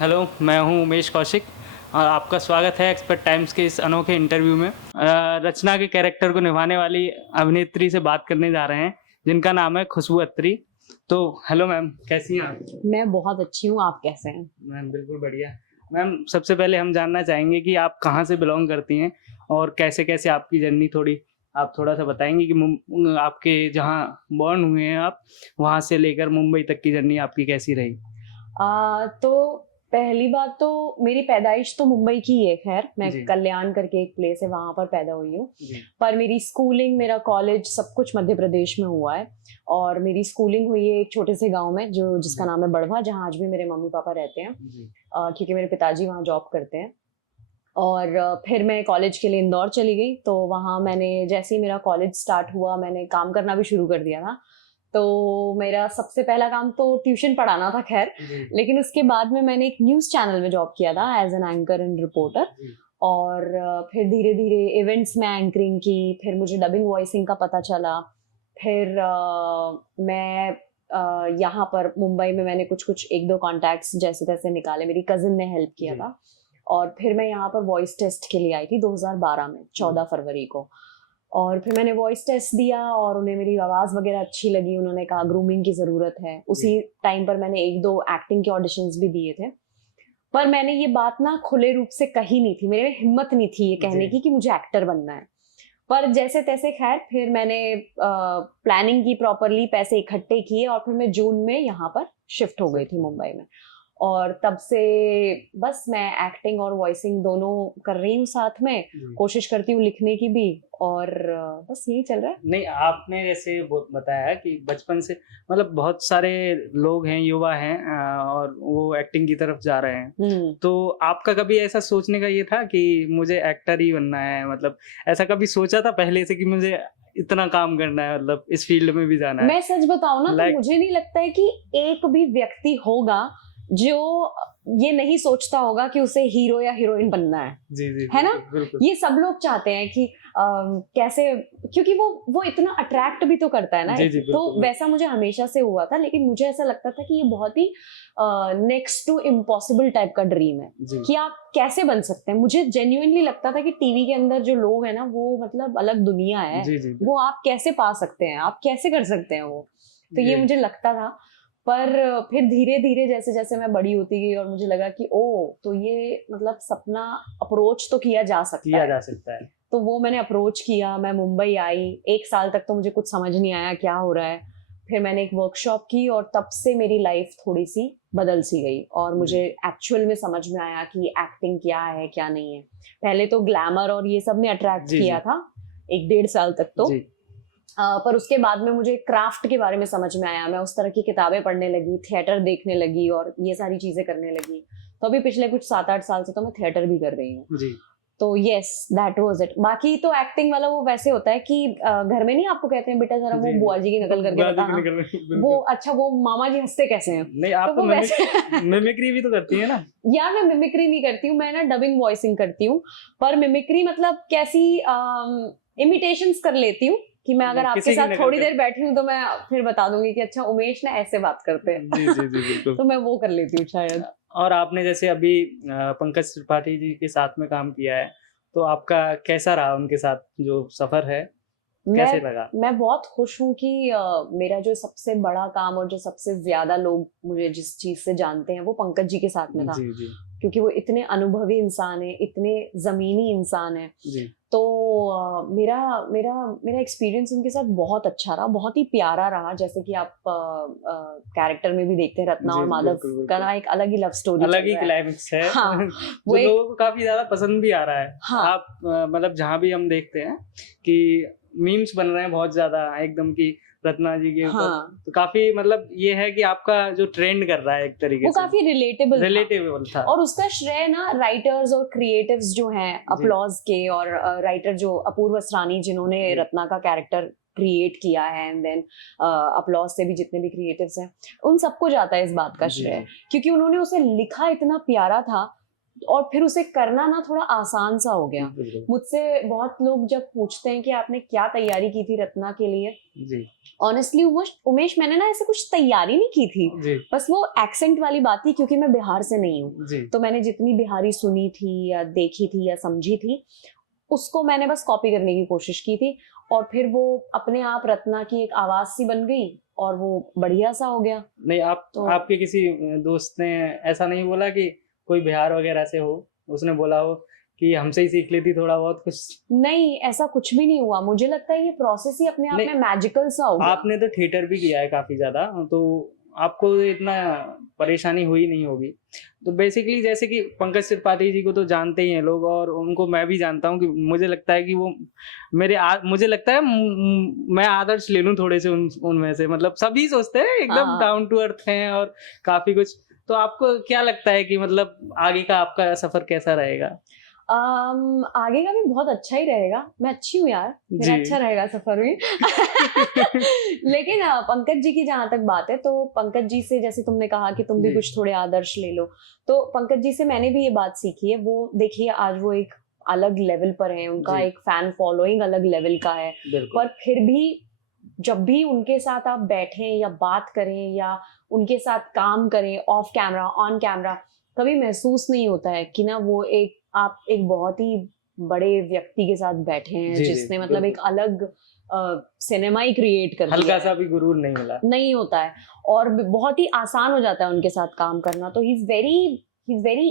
Hello, मैं हूँ उमेश कौशिक और आपका स्वागत है एक्सपर्ट टाइम्स के इस अनोखे इंटरव्यू में। रचना के कैरेक्टर को निभाने वाली अभिनेत्री से बात करने जा रहे हैं, जिनका नाम है खुशबू अत्री। तो हेलो मैम, कैसी हैं आप? मैं बहुत अच्छी हूँ। आप कैसे हैं? मैम बिल्कुल बढ़िया। मैम सबसे पहले हम जानना चाहेंगे कि आप कहाँ से बिलोंग करती हैं और कैसे-कैसे आपकी जर्नी आप थोड़ा-सा बताएँगी कि आपके जहाँ बॉर्न हुए हैं आप, वहाँ से लेकर मुंबई तक की जर्नी आपकी कैसी रही? तो पहली बात तो मेरी पैदाइश तो मुंबई की ही है। खैर, मैं जी, कल्याण करके एक प्लेस है, वहाँ पर पैदा हुई हूँ। जी, पर मेरी स्कूलिंग, मेरा कॉलेज सब कुछ मध्य प्रदेश में हुआ है। और मेरी स्कूलिंग हुई है एक छोटे से गाँव में जिसका जी, नाम है बड़वा, जहाँ आज भी मेरे मम्मी-पापा रहते हैं। जी, क्योंकि मेरे पिताजी वहाँ जॉब करते हैं। और फिर मैं कॉलेज के लिए इंदौर चली गई, तो वहाँ मैंने जैसे ही मेरा कॉलेज स्टार्ट हुआ, मैंने काम करना भी शुरू कर दिया था। तो मेरा सबसे पहला काम तो ट्यूशन पढ़ाना था खैर, जी, लेकिन उसके बाद में मैंने एक न्यूज़ चैनल में जॉब किया था as an anchor and reporter. जी, और फिर धीरे-धीरे इवेंट्स में एंकरिंग की, फिर मुझे डबिंग वॉइसिंग का पता चला। फिर मैं यहाँ पर मुंबई में मैंने कुछ-कुछ 1-2 कॉन्टैक्ट्स जैसे-तैसे निकाले, मेरी कज़िन ने हेल्प किया जी, था। और फिर मैं यहाँ पर वॉइस टेस्ट के लिए आई थी 2012 में, 14 जी, फरवरी को। और फिर मैंने वॉइस टेस्ट दिया और उन्हें मेरी आवाज़ वगैरह अच्छी लगी, उन्होंने कहा ग्रूमिंग की ज़रूरत है। जी, उसी टाइम पर मैंने 1-2 एक्टिंग के ऑडिशंस भी दिए थे। पर मैंने ये बात ना खुले रूप से कही नहीं थी, मेरे में हिम्मत नहीं थी ये कहने जी, की कि मुझे एक्टर बनना है। पर जैसे-तैसे खैर फिर मैंने प्लानिंग की प्रॉपरली, पैसे इकट्ठे किए और फिर मैं जून में यहाँ पर शिफ्ट हो गई थी मुंबई में। और तब से बस मैं एक्टिंग और वॉइसिंग दोनों कर रही हूँ साथ में, जी। कोशिश करती हूँ लिखने की भी। और बस यही चल रहा है। नहीं, आपने जैसे बताया कि बचपन से मतलब बहुत सारे लोग हैं, युवा हैं और वो एक्टिंग की तरफ जा रहे हैं। हुँ। तो आपका कभी ऐसा सोचने का ये था कि मुझे एक्टर ही बनना है? मतलब ऐसा कभी सोचा था पहले से कि मुझे इतना काम करना है, मतलब इस फ़ील्ड में भी जाना है? मैं सच बताऊँ ना, तो लाइक मुझे नहीं लगता है कि एक भी व्यक्ति होगा जो ये नहीं सोचता होगा कि उसे हीरो या हीरोइन बनना जी, जी, है ना? बिल्कुल, बिल्कुल। ये सब लोग चाहते हैं कि कैसे, क्योंकि वो इतना अट्रैक्ट भी तो करता है ना। जी, जी, तो बिल्कुल। वैसा मुझे हमेशा से हुआ था, लेकिन मुझे ऐसा लगता था कि ये बहुत ही नेक्स्ट टू इम्पॉसिबल टाइप का ड्रीम है जी, कि आप कैसे बन सकते हैं। मुझे जेन्युइनली लगता था कि टीवी के अंदर जो लोग हैं ना, वो मतलब अलग दुनिया है। जी, जी, वो आप कैसे पा सकते हैं, आप कैसे कर सकते हैं वो। तो ये जी, मुझे लगता था। पर फिर धीरे-धीरे जैसे-जैसे मैं बड़ी होती गई और मुझे लगा कि ओह! तो ये मतलब सपना अप्रोच तो किया जा सकता किया है। जा सकता है। तो वो मैंने अप्रोच किया, मैं मुंबई आई। 1 साल तक तो मुझे कुछ समझ नहीं आया क्या हो रहा है। फिर मैंने एक वर्कशॉप की और तब से मेरी लाइफ़ थोड़ी-सी बदल-सी गई और मुझे जी, एक्चुअल में समझ में आया कि एक्टिंग क्या है, क्या नहीं है। पहले तो ग्लैमर और ये सब ने अट्रैक्ट जी, किया जी, था, 1 डेढ़ साल तक तो। जी, पर उसके बाद में मुझे क्राफ्ट के बारे में समझ में आया, मैं उस तरह की किताबें पढ़ने लगी, थिएटर देखने लगी और ये सारी चीज़ें करने लगी। तो अभी पिछले कुछ 7-8 साल से तो मैं थिएटर भी कर रही हूँ। जी। तो येस, दैट वाज़ इट। बाकी तो एक्टिंग वाला वो वैसे होता है कि घर में नहीं आपको कहते हैं बेटा ज़रा वो जी, बुआ जी की नकल करके बाजी की बताना। निकल वो बिल्कुल। अच्छा वो मामा जी हँसते कैसे हैं? नहीं, आप तो तो वो वैसे मिमिक्री भी तो करती हैं ना? यार मैं मिमिक्री नहीं करती हूँ, मैं ना डबिंग वॉइसिंग करती हूँ। पर मिमिक्री मतलब कैसी इमिटेशंस कर लेती हूँ कि मैं अगर आपके किसी की साथ नकल थोड़ी कर देर बैठी हूँ तो मैं फिर बता दूँगी कि अच्छा उमेश ना ऐसे बात करते जी, हैं। जी, जी, बिल्कुल। तो मैं वो कर लेती हूँ शायद। और आपने जैसे अभी पंकज त्रिपाठी जी के साथ में काम किया है, तो आपका कैसा रहा उनके साथ जो सफ़र है, मैं कैसे लगा? मैं बहुत खुश हूँ कि मेरा जो सबसे बड़ा काम और जो सबसे ज़्यादा लोग मुझे जिस चीज़ से जानते हैं, वो पंकज जी के साथ में था। जी, जी, क्योंकि वो इतने अनुभवी इंसान हैं, इतने ज़मीनी इंसान हैं। जी। तो मेरा मेरा मेरा एक्सपीरियंस उनके साथ बहुत अच्छा रहा, बहुत ही प्यारा रहा। जैसे कि आप कैरेक्टर में भी देखते हैं, रत्ना जी, और जी, माधव बिल्कुल, का बिल्कुल। ना एक अलग ही लव स्टोरी अलग चल ही रहा है। क्लाइमेक्स है, हाँ, वो जो एक लोगों को काफ़ी ज़्यादा पसंद भी आ रहा है। हाँ, आप मतलब जहाँ भी हम देखते हैं कि मीम्स बन रहे हैं बहुत ज़्यादा एकदम कि रत्ना जी के ऊपर, हाँ। तो काफ़ी मतलब ये है कि आपका जो ट्रेंड कर रहा है एक तरीके वो से, काफ़ी रिलेटेबल था। रिलेटेबल था। और उसका श्रेय ना राइटर्स और क्रिएटिव्स जो हैं जी, अपलॉज़ के, और राइटर जो अपूर्व असरानी जिन्होंने जी, रत्ना का कैरेक्टर क्रिएट किया है, एंड देन अपलॉज़ से भी जितने भी क्रिएटिव्स हैं, उन सबको जाता है इस बात का जी, श्रेय। जी, क्योंकि उन्होंने उसे लिखा इतना प्यारा था और फिर उसे करना ना थोड़ा आसान सा हो गया। बिल्कुल। मुझसे बहुत लोग जब पूछते हैं कि आपने क्या तैयारी की थी रत्ना के लिए, जी ऑनेस्टली उमेश मैंने ना ऐसे कुछ तैयारी नहीं की थी, जी बस वो एक्सेंट वाली बात थी, क्योंकि मैं बिहार से नहीं हूँ। जी तो मैंने जितनी बिहारी सुनी थी या देखी थी या समझी थी, उसको मैंने बस कॉपी करने की कोशिश की थी, और फिर वो अपने आप रत्ना की एक आवाज सी बन गई और वो बढ़िया सा हो गया। नहीं, तो आपके किसी दोस्त ने ऐसा नहीं बोला कि कोई बिहार वगैरह से हो, उसने बोला हो कि हमसे ही सीख लेती थोड़ा बहुत कुछ? नहीं, ऐसा कुछ भी नहीं हुआ। मुझे लगता है ये प्रोसेस ही अपने आप नहीं, में मैजिकल सा हो गया। आपने तो थिएटर भी किया है काफी ज्यादा, तो आपको इतना परेशानी हुई नहीं होगी। तो बेसिकली जैसे कि पंकज त्रिपाठी जी को तो जानते ही हैं लोग, और उनको मैं भी जानता हूँ कि मुझे लगता है कि वो मुझे लगता है मैं आदर्श ले लूं थोड़े से उनमें से, मतलब सभी सोचते हैं एकदम हाँ। डाउन टू अर्थ हैं और काफी कुछ। तो आपको क्या लगता है कि मतलब आगे का आपका सफर कैसा रहेगा? आगे का भी बहुत अच्छा ही रहेगा। मैं अच्छी हूँ यार, मेरा जी अच्छा रहेगा सफर भी। लेकिन पंकज जी की जहां तक बात है, तो पंकज जी से जैसे तुमने कहा कि तुम भी जी कुछ थोड़े आदर्श ले लो, तो पंकज जी से मैंने भी ये बात सीखी है। वो देखिए आज वो एक अलग लेवल पर है, उनका जी एक फैन फॉलोइंग अलग लेवल का है, बिल्कुल पर फिर भी जब भी उनके साथ आप बैठें या बात करें या उनके साथ काम करें ऑफ कैमरा ऑन कैमरा, कभी महसूस नहीं होता है कि ना वो एक आप एक बहुत ही बड़े व्यक्ति के साथ बैठे हैं, जी जी जिसने मतलब एक बिल्कुल, अलग सिनेमा ही क्रिएट कर दिया हल्का है। सा भी गुरूर नहीं मिला। नहीं होता है, और बहुत ही आसान हो जाता है उनके साथ काम करना। तो he is very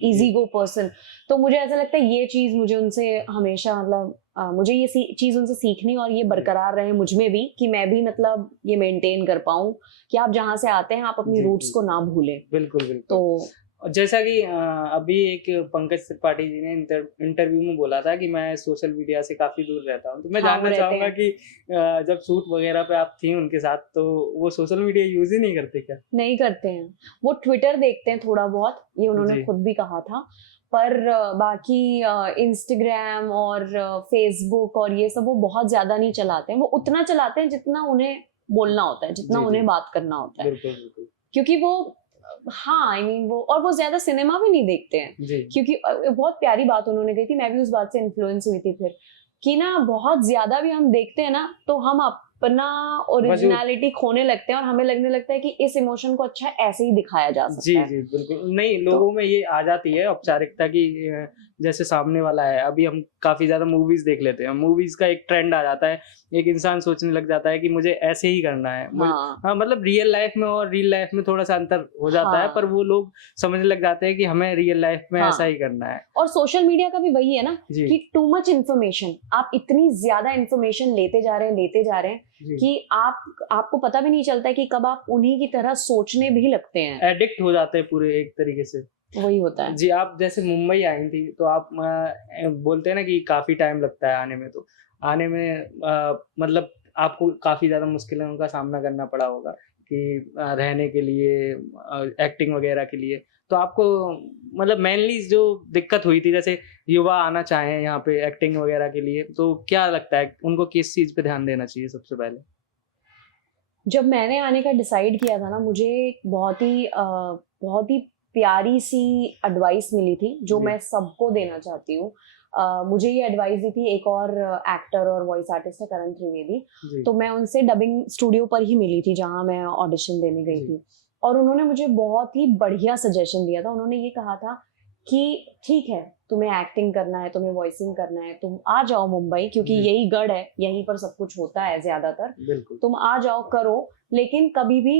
easy go person. तो मुझे ऐसा लगता है ये चीज मुझे उनसे हमेशा मतलब मुझे ये चीज उनसे सीखनी, और ये बरकरार रहे मुझ में भी, कि मैं भी मतलब ये मेंटेन कर पाऊं कि आप जहां से आते हैं आप अपनी जी रूट्स को ना भूलें। बिल्कुल बिल्कुल। तो और जैसा कि अभी एक पंकज त्रिपाठी जी ने इंटरव्यू में बोला था कि मैं सोशल मीडिया से काफी दूर रहता हूँ, तो मैं हाँ, वो जानना रहते चाहूंगा हैं। कि जब शूट वगैरह पे आप थी उनके साथ, तो वो सोशल मीडिया यूज ही नहीं करते क्या? नहीं करते हैं, वो ट्विटर देखते हैं थोड़ा बहुत, ये उन्होंने जी खुद भी कहा था। पर बाकी इंस्टाग्राम और फेसबुक और ये सब वो बहुत ज्यादा नहीं चलाते हैं। वो उतना चलाते हैं जितना उन्हें बोलना होता है, जितना जी जी उन्हें बात करना होता है। बिल्कुल बिल्कुल। क्योंकि वो हाँ आई मीन वो, और वो ज्यादा सिनेमा भी नहीं देखते हैं। जी क्योंकि बहुत प्यारी बात उन्होंने कही थी, मैं भी उस बात से इन्फ्लुएंस हुई थी फिर, कि ना बहुत ज्यादा भी हम देखते हैं ना तो हम अपना वजूद। ओरिजिनलिटी खोने लगते हैं, और हमें लगने लगता है कि इस इमोशन को अच्छा ऐसे ही दिखाया जा जी सकता है। जी बिल्कुल। नहीं, तो लोगों में ये आ जाती है औपचारिकता की, जैसे सामने वाला है, अभी हम काफी ज्यादा मूवीज देख लेते हैं, मूवीज का एक ट्रेंड आ जाता है, एक इंसान सोचने लग जाता है कि मुझे ऐसे ही करना है, मुझे हाँ हाँ, मतलब रियल लाइफ में और रियल लाइफ में थोड़ा सा अंतर हो जाता है, पर हाँ वो लोग समझने लग जाते हैं कि हमें रियल लाइफ में ऐसा हाँ। ही करना है। और सोशल मीडिया का भी वही है ना, जी कि टू मच इन्फॉर्मेशन, आप इतनी ज्यादा इन्फॉर्मेशन लेते जा रहे हैं जी कि आपको पता भी नहीं चलता है कि कब आप उन्हीं की तरह सोचने भी लगते हैं। एडिक्ट हो जाते हैं पूरे एक तरीके से। वही होता है। जी, आप जैसे मुंबई आई थी, तो आप बोलते हैं ना कि काफ़ी टाइम लगता है आने में, तो आने में मतलब आपको काफ़ी ज़्यादा मुश्किलों का सामना करना पड़ा होगा कि रहने के लिए, एक्टिंग वगैरह के लिए। तो आपको मतलब मेनली जो दिक्कत हुई थी, जैसे युवा आना चाहें यहाँ पे एक्टिंग वगैरह के लिए, तो क्या लगता है उनको किस चीज़ पे ध्यान देना चाहिए सबसे पहले? जब मैंने आने का डिसाइड किया था ना, मुझे एक बहुत ही प्यारी सी एडवाइस मिली थी, जो जी, मैं सबको देना चाहती हूँ। मुझे ये एडवाइस दी थी एक और एक्टर और वॉइस आर्टिस्ट है, करण त्रिवेदी। जी, तो मैं उनसे डबिंग स्टूडियो पर ही मिली थी जहाँ मैं ऑडिशन देने गई जी, थी, और उन्होंने मुझे बहुत ही बढ़िया सजेशन दिया था। उन्होंने ये कहा था कि ठीक है, तुम्हें एक्टिंग करना है, तुम्हें वॉइसिंग करना है, तुम आ जाओ मुंबई, क्योंकि जी, यही गढ़ है, यहीं पर सब कुछ होता है ज्यादातर। बिल्कुल। तुम आ जाओ, करो, लेकिन कभी भी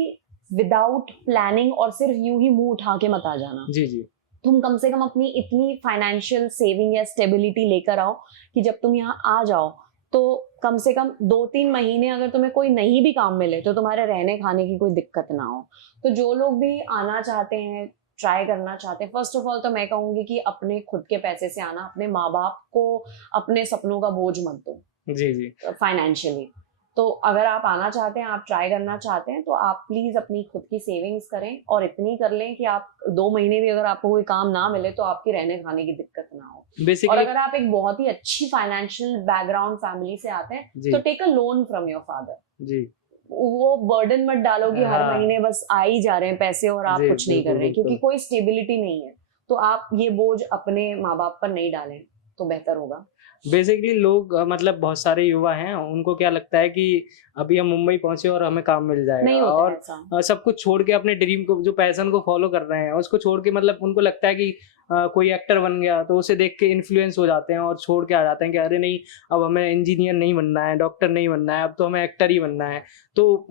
विदाउट प्लानिंग और सिर्फ यूं ही मुंह उठा के मत आ जाना। जी, जी, तुम कम से कम अपनी इतनी फाइनेंशियल सेविंग या स्टेबिलिटी लेकर आओ कि जब तुम यहाँ आ जाओ तो कम से कम 2-3 महीने अगर तुम्हें कोई नहीं भी काम मिले तो तुम्हारे रहने खाने की कोई दिक्कत ना हो। तो जो लोग भी आना चाहते हैं, ट्राई करना चाहते हैं, फर्स्ट ऑफ ऑल तो मैं कहूंगी कि अपने खुद के पैसे से आना, अपने माँ बाप को अपने सपनों का बोझ मत दो जी, जी, फाइनेंशियली। तो अगर आप आना चाहते हैं, आप ट्राई करना चाहते हैं, तो आप प्लीज अपनी खुद की सेविंग्स करें, और इतनी कर लें कि आप 2 महीने भी अगर आपको कोई काम ना मिले तो आपकी रहने खाने की दिक्कत ना हो। और बेसिकली अगर आप एक बहुत ही अच्छी फाइनेंशियल बैकग्राउंड फैमिली से आते हैं जी, तो take a loan from your father. जी। वो बर्डन मत डालो कि हर हाँ, महीने बस आ ही जा रहे हैं पैसे और आप जी, कुछ नहीं कर बिल्कुल, रहे हैं, क्योंकि बिल्कुल। कोई स्टेबिलिटी नहीं है। तो आप ये बोझ अपने माँ बाप पर नहीं डालें तो बेहतर होगा। बेसिकली लोग मतलब बहुत सारे युवा हैं, उनको क्या लगता है कि अभी हम मुंबई पहुंचे और हमें काम मिल जाएगा, नहीं होता है और ऐसा। सब कुछ छोड़ के अपने ड्रीम को, जो पैशन को फॉलो कर रहे हैं, उसको छोड़ के, मतलब उनको लगता है कि कोई एक्टर बन गया तो उसे देख के इन्फ्लुएंस हो जाते हैं और छोड़ के आ जाते हैं कि अरे नहीं, अब हमें इंजीनियर नहीं बनना है, डॉक्टर नहीं बनना है, अब तो हमें एक्टर ही बनना है। तो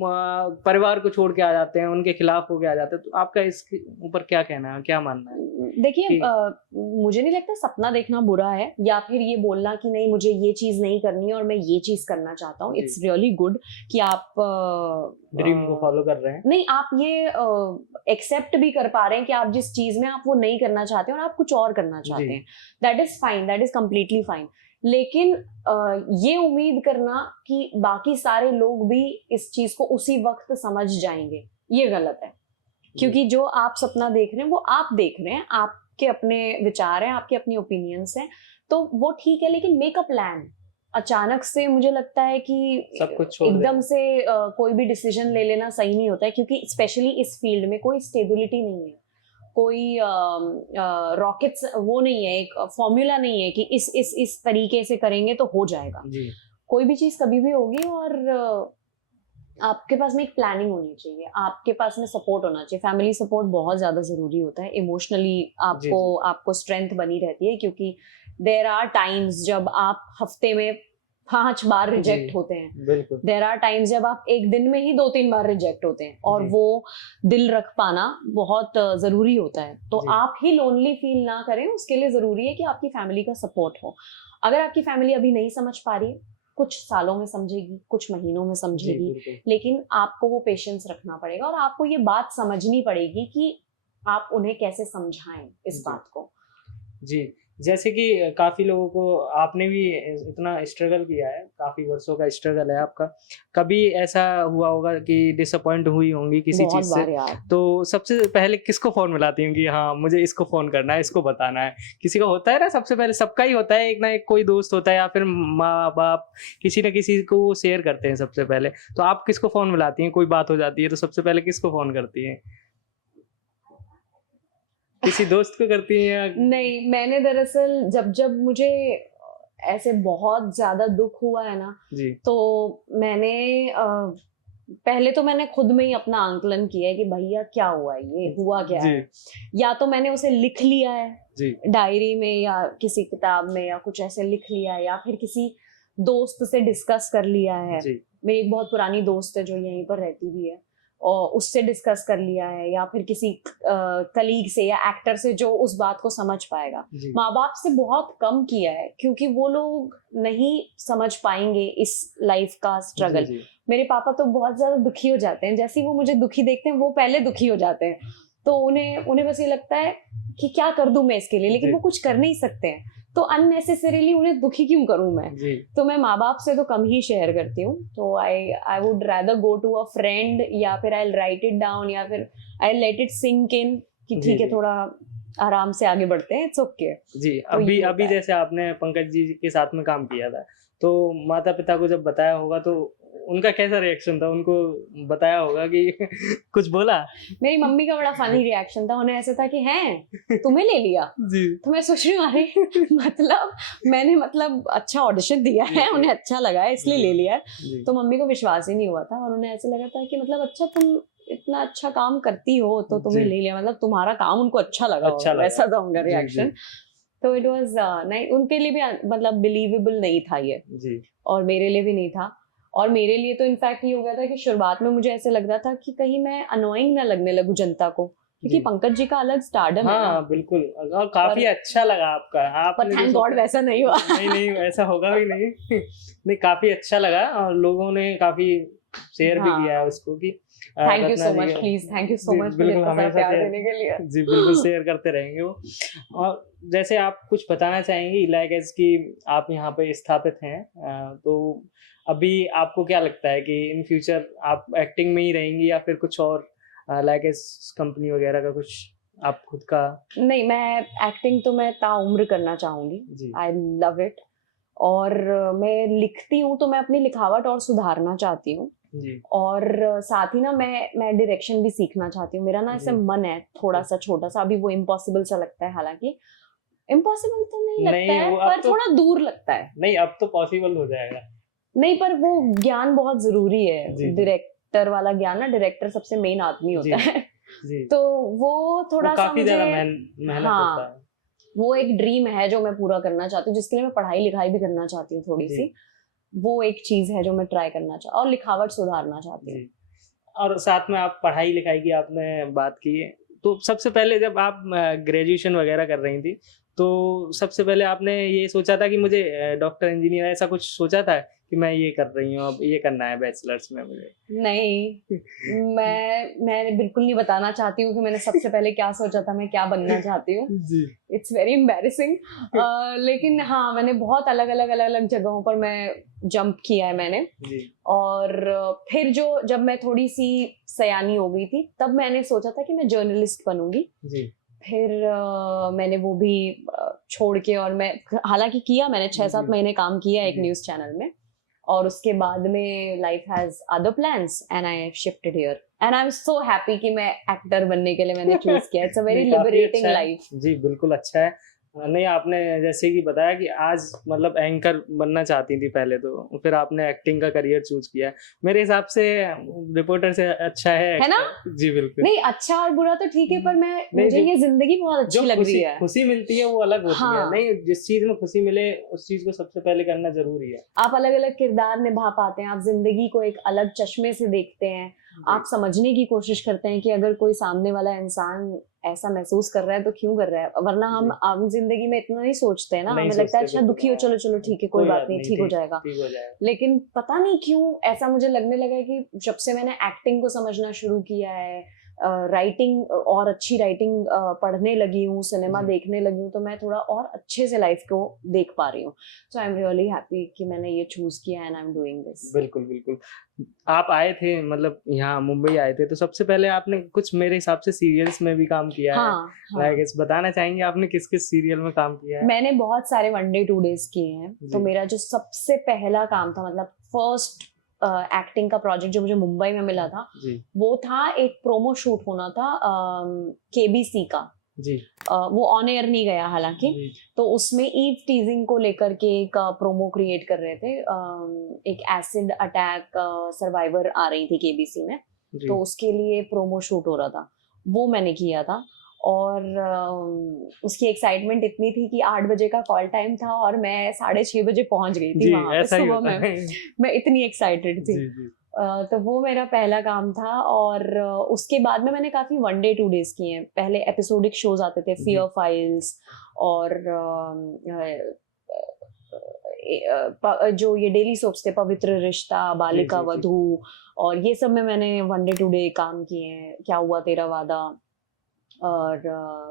परिवार को छोड़ के आ जाते हैं, उनके खिलाफ हो के आ जाते हैं। तो आपका इसके ऊपर क्या कहना है, क्या मानना है देखिए, कि मुझे नहीं लगता सपना देखना बुरा है, या फिर ये बोलना कि नहीं मुझे ये चीज नहीं करनी है और मैं ये चीज करना चाहता हूँ। जी। इट्स रियली गुड कि आप ड्रीम को फॉलो कर रहे हैं? नहीं, आप ये एक्सेप्ट भी कर पा रहे हैं कि आप जिस चीज में आप वो नहीं करना चाहते हैं और आप कुछ और करना चाहते जी। हैं। That is fine, that is completely fine. लेकिन ये उम्मीद करना कि बाकी सारे लोग भी इस चीज को उसी वक्त समझ जाएंगे, ये गलत है। क्योंकि जो आप सपना देख रहे हैं वो आप देख रहे हैं, आपके अपने विचार हैं, आपके अपनी ओपिनियंस हैं, तो वो ठीक है। लेकिन मेक अ प्लान। अचानक से मुझे लगता है कि सब कुछ छोड़ एकदम देना। से कोई भी डिसीजन ले लेना सही नहीं होता है, क्योंकि स्पेशली इस फील्ड में कोई स्टेबिलिटी नहीं है, कोई रॉकेट्स वो नहीं है, एक फॉर्मूला नहीं है कि इस तरीके से करेंगे तो हो जाएगा। जी। कोई भी चीज कभी भी होगी, और आपके पास में एक प्लानिंग होनी चाहिए, आपके पास में सपोर्ट होना चाहिए। फैमिली सपोर्ट बहुत ज्यादा जरूरी होता है। इमोशनली जी। आपको स्ट्रेंथ बनी रहती है, क्योंकि देयर आर टाइम्स जब आप हफ्ते में 5 बार जी, रिजेक्ट होते हैं। बिल्कुल। देयर आर टाइम्स जब आप एक दिन में ही 2-3 बार रिजेक्ट होते हैं, और जी। वो दिल रख पाना बहुत जरूरी होता है। तो जी। आप ही लोनली फील ना करें, उसके लिए जरूरी है कि आपकी फैमिली का सपोर्ट हो। अगर आपकी फैमिली अभी नहीं समझ पा रही है, कुछ सालों में समझेगी, कुछ महीनों में जी, समझेगी, बिल्कुल। लेकिन आपको वो पेशेंस रखना पड़ेगा, और आपको ये बात समझनी पड़ेगी कि आप उन्हें कैसे समझाएं इस जी। बात को। जी, जैसे कि काफ़ी लोगों को, आपने भी इतना स्ट्रगल किया है, काफ़ी वर्षों का स्ट्रगल है आपका। कभी ऐसा हुआ होगा कि डिसअपॉइंट हुई होंगी किसी बहुत चीज़ से, बार यार। तो सबसे पहले किसको फ़ोन मिलाती होंगी कि हाँ, मुझे इसको फ़ोन करना है, इसको बताना है? किसी का होता है ना, सबसे पहले सबका ही होता है, एक ना एक कोई दोस्त होता है या फिर माँ-बाप, किसी न किसी को वो शेयर करते हैं सबसे पहले। तो आप किसको फ़ोन मिलाती हैं? कोई बात हो जाती है तो सबसे पहले किसको फ़ोन करती हैं? किसी दोस्त को करती हैं या नहीं, मैंने दरअसल जब जब मुझे ऐसे बहुत ज्यादा दुख हुआ है ना, जी। तो मैंने पहले तो मैंने खुद में ही अपना आंकलन किया है कि भैया क्या हुआ है, ये हुआ क्या जी। है। या तो मैंने उसे लिख लिया है जी। डायरी में, या किसी किताब में, या कुछ ऐसे लिख लिया है, या फिर किसी दोस्त से डिस्कस कर लिया है। जी। मेरी एक बहुत पुरानी दोस्त है जो यहीं पर रहती भी है, और उससे डिस्कस कर लिया है, या फिर किसी कलीग से या एक्टर से जो उस बात को समझ पाएगा। जी। माँ बाप से बहुत कम किया है, क्योंकि वो लोग नहीं समझ पाएंगे इस लाइफ का जी, स्ट्रगल। जी। मेरे पापा तो बहुत ज्यादा दुखी हो जाते हैं, जैसे ही वो मुझे दुखी देखते हैं वो पहले दुखी हो जाते हैं। तो उन्हें उन्हें बस ये लगता है कि क्या कर दूं मैं इसके लिए, लेकिन जी। वो कुछ कर नहीं सकते हैं। तो अननेसेसरीली उन्हें दुखी क्यों करूं मैं। जी। तो मैं माँ बाप से तो कम ही शेयर करती हूँ। तो I would rather go to a friend, या फिर आई राइट इट डाउन, या फिर I let it sink in कि जी, ठीक है, जी। थोड़ा आराम से आगे बढ़ते हैं, इट्स ओके। जी, तो अभी ये होता अभी है। जैसे आपने पंकज जी के साथ में काम किया था, तो माता-पिता को जब बताया होगा तो उनका कैसा रिएक्शन था? उनको बताया होगा कि कुछ बोला? मेरी मम्मी का बड़ा फनी रिएक्शन था। उन्हें ऐसा था कि हैं तुम्हें ले लिया। जी। तो मैं सोच रही हूँ अरे मतलब मैंने अच्छा ऑडिशन दिया जी, है, जी। उन्हें अच्छा लगा है इसलिए जी। ले लिया है। जी। तो मम्मी को विश्वास ही नहीं हुआ था, और उन्हें ऐसे लगा था कि मतलब अच्छा तुम इतना अच्छा काम करती हो तो तुम्हें जी। ले लिया, मतलब तुम्हारा काम उनको अच्छा लगा अच्छा होगा, लगा। वैसा था उनका जी, जी। रिएक्शन। तो इट वाज नहीं, उनके लिए भी मतलब बिलीवेबल नहीं था ये, जी। और मेरे लिए भी नहीं था। और मेरे लिए तो इनफैक्ट ये हो गया था कि शुरुआत में मुझे ऐसे लग रहा था कि कहीं मैं अनोइंग ना लगने लगूं जनता को, क्योंकि जी। पंकज जी का अलग स्टारडम है ना। हाँ, बिल्कुल, और काफ़ी पर अच्छा लगा आपका। पर आपने जो थैंक गॉड सोचा, वैसा नहीं हुआ। नहीं, नहीं, ऐसा होगा भी नहीं। नहीं, काफ़ी अच्छा लगा और लोगों ने काफ़ी शेयर भी किया है हाँ, उसको कि थैंक यू रत्ना सो जी मच, के। प्लीज थैंक यू सो जी, मच मुझे बिल्कुल इतना सारा हमेशा प्यार शेयर, देने के लिए। जी, बिल्कुल शेयर करते रहेंगे वो। और जैसे आप कुछ बताना चाहेंगी, लाइक एज़ कि आप यहाँ पे स्थापित हैं, तो अभी आपको क्या लगता है कि इन फ्यूचर आप एक्टिंग में ही रहेंगी या फिर कुछ और, लाइक एज़ कंपनी वगैरह का कुछ आप खुद का? नहीं, मैं एक्टिंग तो मैं ताउम्र करना चाहूंगी। जी। I love it. और मैं लिखती हूँ तो मैं अपनी लिखावट और सुधारना चाहती हूँ। जी और साथ ही ना मैं डायरेक्शन भी सीखना चाहती हूँ। मेरा ना ऐसे जी मन है थोड़ा सा छोटा सा, अभी वो इम्पॉसिबल सा लगता है, हालांकि इम्पॉसिबल तो नहीं लगता नहीं है वो अब पर तो थोड़ा दूर लगता है। नहीं, अब तो पॉसिबल हो जाएगा। नहीं पर वो ज्ञान बहुत जरूरी है, जी जी डायरेक्टर वाला ज्ञान ना, डायरेक्टर सबसे मेन आदमी जी होता है। जी। तो वो वो थोड़ा सा काफी मुझे, ज्यादा मेहनत होता हाँ है। वो एक ड्रीम है जो मैं पूरा करना चाहती हूँ, जिसके लिए मैं पढ़ाई लिखाई भी करना चाहती हूँ थोड़ी जी सी। वो एक चीज है जो मैं ट्राई करना चाहती हूँ, और लिखावट सुधारना चाहती हूँ। जी। और साथ में आप पढ़ाई लिखाई की आपने बात की है, तो सबसे पहले जब आप ग्रेजुएशन वगैरह कर रही थी, तो सबसे पहले आपने ये सोचा था कि मुझे डॉक्टर इंजीनियर ऐसा कुछ सोचा था कि मैं ये कर रही हूँ, अब ये करना है बैचलर्स में मुझे? नहीं, मैं बिल्कुल नहीं बताना चाहती हूँ कि मैंने सबसे पहले क्या सोचा था, मैं क्या बनना चाहती हूँ। जी इट्स वेरी एम्बैरेसिंग। लेकिन हाँ, मैंने बहुत अलग अलग जगहों पर मैं जंप किया है मैंने। जी और फिर जब मैं थोड़ी सी सयानी हो गई थी, तब मैंने सोचा था कि मैं जर्नलिस्ट बनूंगी। जी फिर मैंने वो भी छोड़ के, और मैं हालांकि किया, मैंने 6-7 जी महीने काम किया एक जी न्यूज चैनल में। और उसके बाद में life has other plans and I shifted here and I am so happy कि मैं एक्टर बनने के लिए मैंने चूज किया। इट्स अ वेरी नहीं काफी लिबरेटिंग अच्छा है। लाइफ। जी बिल्कुल अच्छा है। नहीं आपने जैसे कि बताया कि आज मतलब एंकर बनना चाहती थी पहले, तो फिर आपने एक्टिंग का करियर चूज किया है। मेरे हिसाब से रिपोर्टर से अच्छा है है ना? एक्टर। जी बिल्कुल। नहीं, अच्छा और बुरा तो ठीक है, पर नहीं मुझे जो ये जिंदगी बहुत जो अच्छी लग रही खुशी है। खुशी मिलती है वो अलग होती है। हाँ, नहीं जिस चीज में खुशी मिले उस चीज को सबसे पहले करना जरूरी है। आप अलग अलग किरदार निभा पाते हैं, आप जिंदगी को एक अलग चश्मे से देखते हैं, आप जी समझने की कोशिश करते हैं कि अगर कोई सामने वाला इंसान ऐसा महसूस कर रहा है तो क्यों कर रहा है। वरना हम जी आम जिंदगी में इतना नहीं सोचते हैं ना, नहीं हमें लगता है सोचते अच्छा बिल्कुल। दुखी हो, हाँ चलो चलो ठीक है, कोई कोई बात बात नहीं, नहीं, ठीक हो ठीक जाएगा। ठीक हो जाएगा। लेकिन पता नहीं क्यों ऐसा मुझे लगने लगा है कि जब से मैंने एक्टिंग को समझना शुरू किया है, राइटिंग और अच्छी राइटिंग पढ़ने लगी हूँ, सिनेमा जी देखने लगी हूँ, तो मैं थोड़ा और अच्छे से लाइफ को देख पा रही हूँ। सो आई एम रियली हैप्पी कि मैंने ये चूज किया and I am doing this. बिल्कुल बिल्कुल। आप आए थे मतलब यहाँ मुंबई आए थे, तो सबसे पहले आपने कुछ मेरे हिसाब से सीरियल्स में भी काम किया है। हाँ हाँ, लाइक बताना चाहेंगे आपने किस किस सीरियल में काम किया है? मैंने बहुत सारे 1 डे 2 डेज किए हैं। तो जी मेरा जो सबसे पहला काम था, मतलब फर्स्ट एक्टिंग का प्रोजेक्ट जो मुझे मुंबई में मिला था, जी वो था एक प्रोमो शूट होना था केबीसी का। जी वो ऑन एयर नहीं गया हालांकि। जी तो उसमें ईव टीजिंग को लेकर के एक प्रोमो क्रिएट कर रहे थे। एक एसिड अटैक सर्वाइवर आ रही थी केबीसी में, जी तो उसके लिए प्रोमो शूट हो रहा था, वो मैंने किया था। और उसकी एक्साइटमेंट इतनी थी कि 8 बजे का कॉल टाइम था और मैं 6:30 बजे पहुंच गई थी जी वहां पे ऐसा ही सुबह होता में। है। मैं इतनी एक्साइटेड थी। जी जी तो वो मेरा पहला काम था। और उसके बाद में मैंने काफी 1 डे 2 डेज किए हैं। पहले एपिसोडिक शोज आते थे, जी फियर फाइल्स और जो ये डेली सोप्स थे, पवित्र रिश्ता, जी बालिका जी जी वधू, और ये सब में मैंने 1 डे 2 डे काम किए हैं। क्या हुआ तेरा वादा और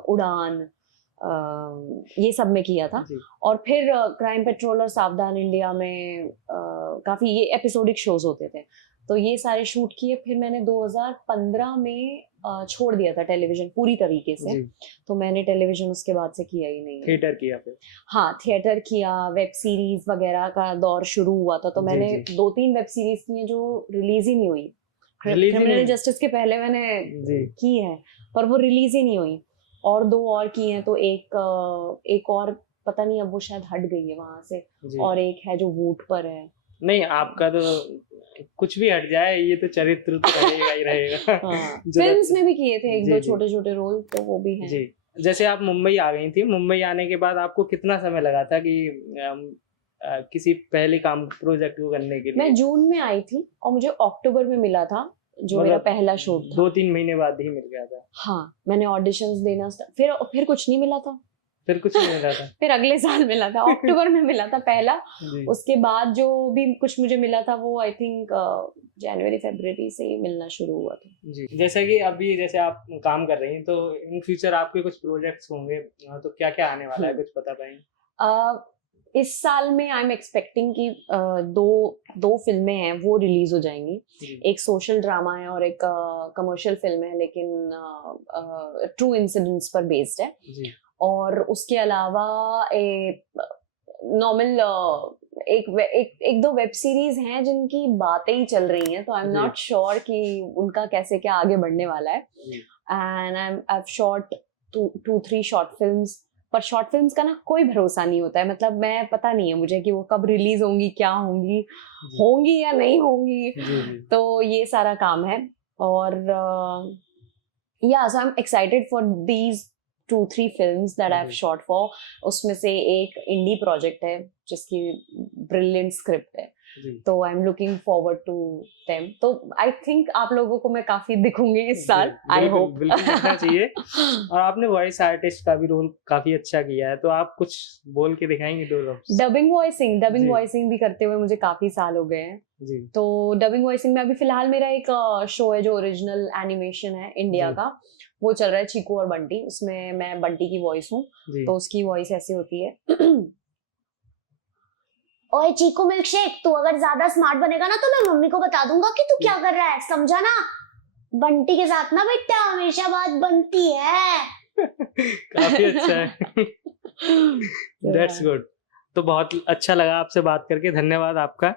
उड़ान, ये सब में किया था। जी और फिर क्राइम पेट्रोल और सावधान इंडिया में काफी ये एपिसोडिक शोज होते थे, तो ये सारे शूट किए। फिर मैंने 2015 में छोड़ दिया था टेलीविजन पूरी तरीके से। जी तो मैंने टेलीविजन उसके बाद से किया ही नहीं है। थिएटर किया फिर? हाँ, थिएटर किया, वेब सीरीज वगैरह का दौर शुरू हुआ था, तो जी मैंने जी 2-3 वेब सीरीज की हैं जो रिलीज ही नहीं हुई। रिलीज ही क्रिमिनल नहीं। जस्टिस के पहले मैंने जी की है, पर वो रिलीज ही नहीं हुई। और 2 और की हैं, तो एक और पता नहीं, अब वो शायद हट गई है वहां से। जी और एक है जो वूट पर है। नहीं आपका तो कुछ भी हट जाए ये तो चरित्र तो रहेगा ही रहेगा। हाँ, जरूरत फिल्म्स में भी किए थे जी 1-2 जी छोटे छोटे रोल, तो वो भी हैं। जी। जैसे आप मुंबई आ गई थी, मुंबई आने के बाद आपको कितना समय लगा था कि किसी पहले काम प्रोजेक्ट को करने के मैं लिए? जून में आई थी और मुझे अक्टूबर में मिला था जो मेरा मतलब पहला शूट था। 2-3 महीने बाद ही मिल गया था? हाँ, मैंने ऑडिशंस देना फिर कुछ नहीं मिला था। फिर कुछ नहीं मिला था? फिर अगले साल मिला था, अक्टूबर में मिला था पहला। जी उसके बाद जो भी कुछ मुझे मिला था वो आई थिंक जनवरी फरवरी से ही मिलना शुरू हुआ था। जी। जैसे कि अभी जैसे आप काम कर रही हैं, तो इन फ्यूचर आपके कुछ प्रोजेक्ट्स होंगे, तो क्या क्या आने वाला है, कुछ बता पाएंगे? इस साल में आई एम एक्सपेक्टिंग कि दो फिल्में हैं वो रिलीज हो जाएंगी। जी एक सोशल ड्रामा है और एक कमर्शियल फिल्म है, लेकिन ट्रू इंसिडेंट्स पर बेस्ड है। जी और उसके अलावा नॉर्मल एक दो वेब सीरीज हैं जिनकी बातें ही चल रही हैं, तो आई एम जी। नॉट श्योर कि उनका कैसे क्या आगे बढ़ने वाला है। जी। And I have shot 2-3 short films, पर शॉर्ट फिल्म्स का ना कोई भरोसा नहीं होता है, मतलब मैं पता नहीं है मुझे कि वो कब रिलीज होंगी, क्या होंगी, जी। होंगी या नहीं होंगी। जी, जी। तो ये सारा काम है। और yeah, so I'm excited for these 2-3 films that I've ji. shot for. उसमें से एक इंडी प्रोजेक्ट है जिसकी ब्रिलियंट स्क्रिप्ट है, जी। तो I am looking forward to them. तो आई थिंक आप लोगों को मैं काफी दिखूंगी इस जी, साल, आई बिल्कुल, होप। बिल्कुल दिखना चाहिए। और आपने वॉइस आर्टिस्ट का भी रोल काफ़ी अच्छा किया है, तो आप कुछ बोल के दिखाएँगे 2 लफ्ज़? डबिंग जी। वॉइसिंग भी करते हुए मुझे काफी साल हो गए हैं। जी। तो डबिंग वॉइसिंग में अभी फिलहाल मेरा एक शो है जो ओरिजिनल एनिमेशन है इंडिया जी। का, वो चल रहा है चीकू और बंटी। उसमें मैं बंटी की वॉइस हूँ, जी। तो उसकी वॉइस ऐसी होती है। ओए चीकू मिल्क शेक, तू अगर ज्यादा स्मार्ट बनेगा ना तो मैं मम्मी को बता दूंगा कि तू क्या कर रहा है, समझा ना? बंटी के साथ ना बेटा हमेशा बात बनती है। काफ़ी अच्छा है। That's good. तो बहुत अच्छा लगा आपसे बात करके, धन्यवाद आपका।